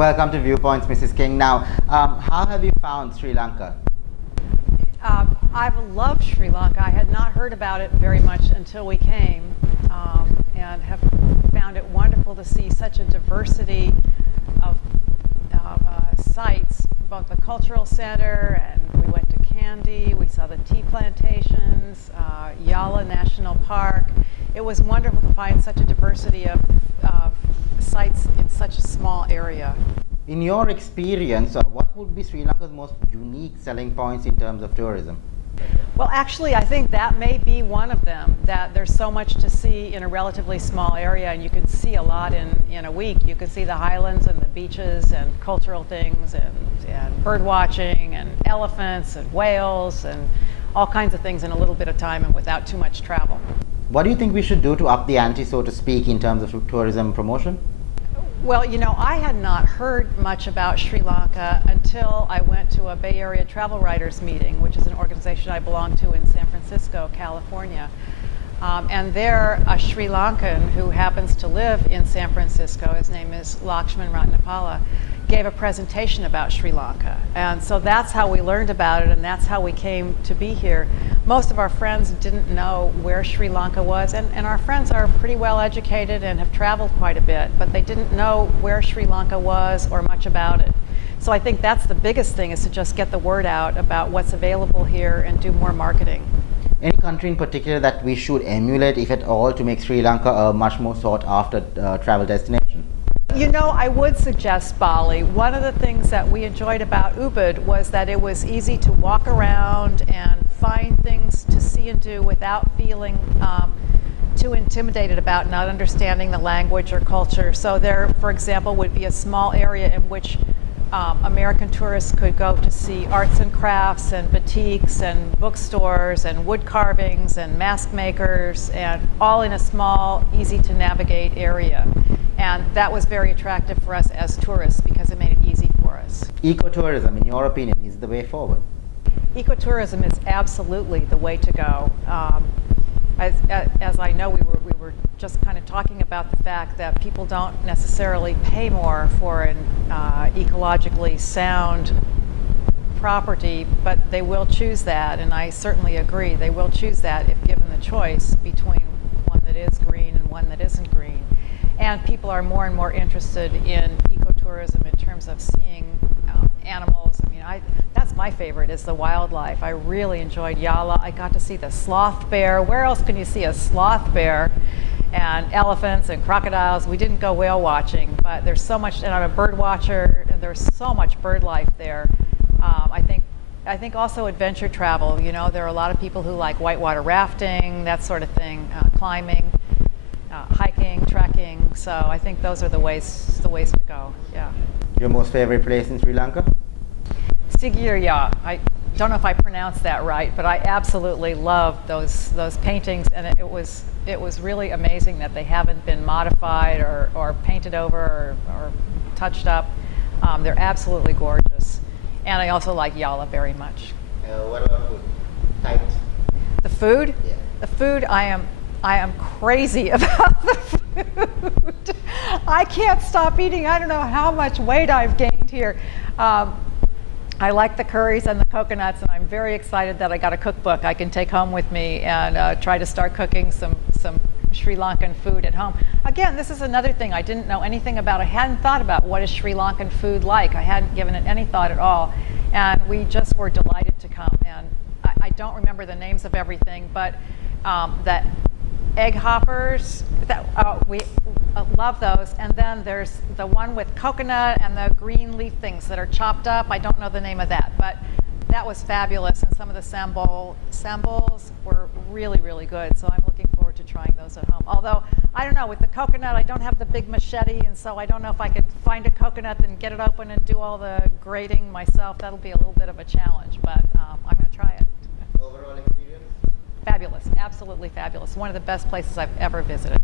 Welcome to Viewpoints, Mrs. King. Now, how have you found Sri Lanka? I've loved Sri Lanka. I had not heard about it very much until we came, and have found it wonderful to see such a diversity of sites, both the cultural center, and we went to Kandy, we saw the tea plantations, Yala National Park. It was wonderful to find such a diversity of sites in such a small area. In your experience, what would be Sri Lanka's most unique selling points in terms of tourism? Well, actually, I think that may be one of them, that there's so much to see in a relatively small area, and you can see a lot in a week. You can see the highlands and the beaches and cultural things and bird watching and elephants and whales and all kinds of things in a little bit of time and without too much travel. What do you think we should do to up the ante, so to speak, in terms of tourism promotion? Well, you know, I had not heard much about Sri Lanka until I went to a Bay Area Travel Writers meeting, which is an organization I belong to in San Francisco, California. And there, a Sri Lankan who happens to live in San Francisco, his name is Lakshman Ratnapala, gave a presentation about Sri Lanka. And so that's how we learned about it, and that's how we came to be here. Most of our friends didn't know where Sri Lanka was, and our friends are pretty well educated and have traveled quite a bit, but they didn't know where Sri Lanka was or much about it. So I think that's the biggest thing, is to just get the word out about what's available here and do more marketing. Any country in particular that we should emulate, if at all, to make Sri Lanka a much more sought after travel destination? You know, I would suggest Bali. One of the things that we enjoyed about Ubud was that it was easy to walk around and find things to see and do without feeling too intimidated about not understanding the language or culture. So there, for example, would be a small area in which American tourists could go to see arts and crafts and boutiques and bookstores and wood carvings and mask makers, and all in a small, easy to navigate area. And that was very attractive for us as tourists because it made it easy for us. Ecotourism, in your opinion, is the way forward? Ecotourism is absolutely the way to go. As I know, we were just kind of talking about the fact that people don't necessarily pay more for an ecologically sound property, but they will choose that, and I certainly agree. They will choose that if given the choice between one that is green and one that isn't green. And people are more and more interested in ecotourism in terms of seeing animals. I mean, that's my favorite, is the wildlife. I really enjoyed Yala. I got to see the sloth bear. Where else can you see a sloth bear? And elephants and crocodiles. We didn't go whale watching, but there's so much, and I'm a bird watcher, and there's so much bird life there. I think also adventure travel. You know, there are a lot of people who like whitewater rafting, that sort of thing, climbing. Hiking, trekking, so I think those are the ways to go. Yeah. Your most favorite place in Sri Lanka? Sigiriya. I don't know if I pronounced that right, but I absolutely loved those paintings, and it was really amazing that they haven't been modified or painted over or touched up. They're absolutely gorgeous, and I also like Yala very much. What about food? Types? The food? Yeah. The food, I am crazy about the food. I can't stop eating. I don't know how much weight I've gained here. I like the curries and the coconuts, and I'm very excited that I got a cookbook I can take home with me and try to start cooking some Sri Lankan food at home. Again, this is another thing I didn't know anything about. I hadn't thought about what is Sri Lankan food like. I hadn't given it any thought at all. And we just were delighted to come. And I don't remember the names of everything, but that egg hoppers, we love those. And then there's the one with coconut and the green leaf things that are chopped up. I don't know the name of that, but that was fabulous. And some of the sambols were really, really good. So I'm looking forward to trying those at home. Although, I don't know, with the coconut, I don't have the big machete, and so I don't know if I could find a coconut and get it open and do all the grating myself. That'll be a little bit of a challenge, but I'm going to try it. Overall experience? Fabulous, absolutely fabulous. One of the best places I've ever visited.